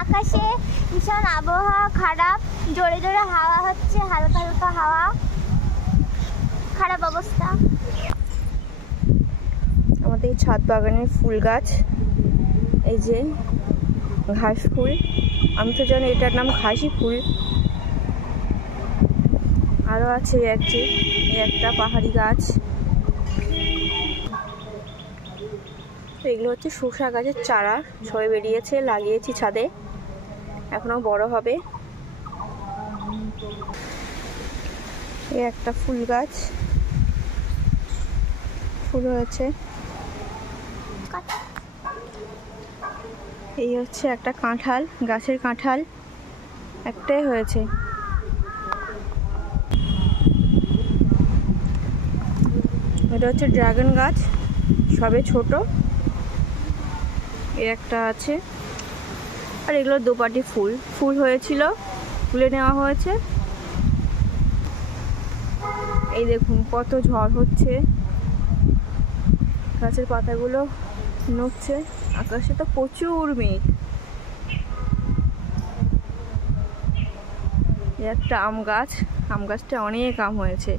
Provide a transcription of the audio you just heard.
আকাশে ভীষণ আবহাওয়া খারাপ, জোরে জোরে হাওয়া হচ্ছে, হালকা হালকা হাওয়া, খারাপ অবস্থা। আমাদের এই ছাদ বাগানের ফুল গাছ, এই যে ঘাস ফুল, আমি তো জানি এটার নাম ঘাসি ফুল। আরো আছে একটা পাহাড়ি গাছ। এগুলো হচ্ছে শসা গাছের চারা, সবে বেরিয়েছে, লাগিয়েছি ছাদে, এখনো বড় হবে। এই একটা ফুল গাছ, ফুল হয়েছে। এই হচ্ছে একটা কাঁঠাল, গাছের কাঁঠাল একটাই হয়েছে। এটা হচ্ছে ড্রাগন গাছ, সবে ছোট। এর একটা আছে, আর এগুলো দোপাটি ফুল হয়েছিল, তুলে নেওয়া হয়েছে। এই দেখুন কত ঝড় হচ্ছে, গাছের পাতাগুলো নড়ছে, আকাশে তো প্রচুর মেঘ। একটা আম গাছ, আম গাছটা অনেক আম হয়েছে।